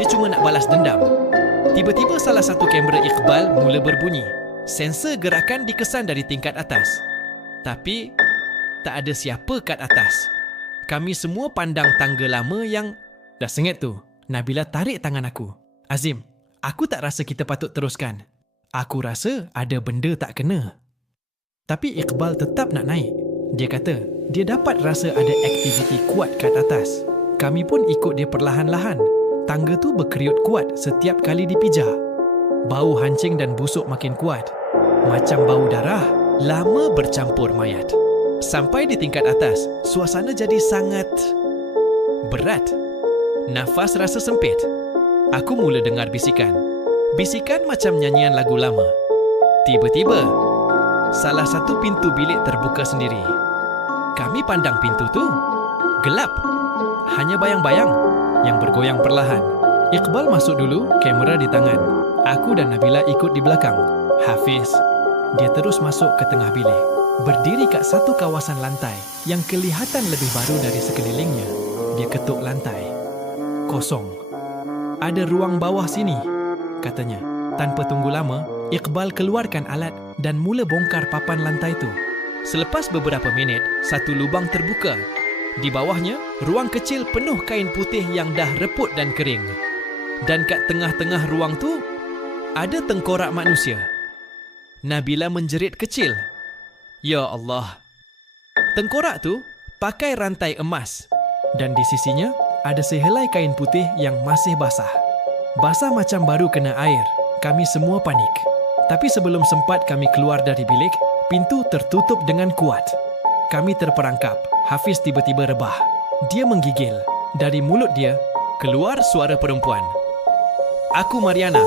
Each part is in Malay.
Dia cuma nak balas dendam. Tiba-tiba salah satu kamera Iqbal mula berbunyi. Sensor gerakan dikesan dari tingkat atas. Tapi tak ada siapa kat atas. Kami semua pandang tangga lama yang... Dah sengit tu, Nabila tarik tangan aku. Azim, aku tak rasa kita patut teruskan. Aku rasa ada benda tak kena. Tapi Iqbal tetap nak naik. Dia kata, dia dapat rasa ada aktiviti kuat kat atas. Kami pun ikut dia perlahan-lahan. Tangga tu berkeriut kuat setiap kali dipijak. Bau hancing dan busuk makin kuat. Macam bau darah, lama bercampur mayat. Sampai di tingkat atas, suasana jadi sangat berat. Nafas rasa sempit. Aku mula dengar bisikan. Bisikan macam nyanyian lagu lama. Tiba-tiba, salah satu pintu bilik terbuka sendiri. Kami pandang pintu tu. Gelap. Hanya bayang-bayang yang bergoyang perlahan. Iqbal masuk dulu, kamera di tangan. Aku dan Nabila ikut di belakang. Hafiz, dia terus masuk ke tengah bilik. Berdiri kat satu kawasan lantai yang kelihatan lebih baru dari sekelilingnya. Dia ketuk lantai. Kosong. Ada ruang bawah sini, katanya. Tanpa tunggu lama, Iqbal keluarkan alat dan mula bongkar papan lantai tu. Selepas beberapa minit, satu lubang terbuka. Di bawahnya, ruang kecil penuh kain putih yang dah reput dan kering. Dan kat tengah-tengah ruang tu, ada tengkorak manusia. Nabila menjerit kecil. Ya Allah. Tengkorak tu pakai rantai emas. Dan di sisinya, ada sehelai kain putih yang masih basah. Basah macam baru kena air. Kami semua panik. Tapi sebelum sempat kami keluar dari bilik, pintu tertutup dengan kuat. Kami terperangkap. Hafiz tiba-tiba rebah. Dia menggigil. Dari mulut dia, keluar suara perempuan. Aku Mariana.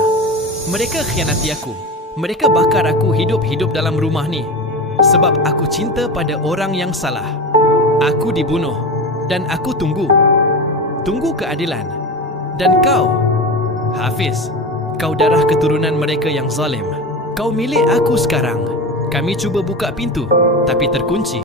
Mereka khianati aku. Mereka bakar aku hidup-hidup dalam rumah ni. Sebab aku cinta pada orang yang salah. Aku dibunuh. Dan aku tunggu. Tunggu keadilan. Dan kau, Hafiz, kau darah keturunan mereka yang zalim. Kau milik aku sekarang. Kami cuba buka pintu, tapi terkunci.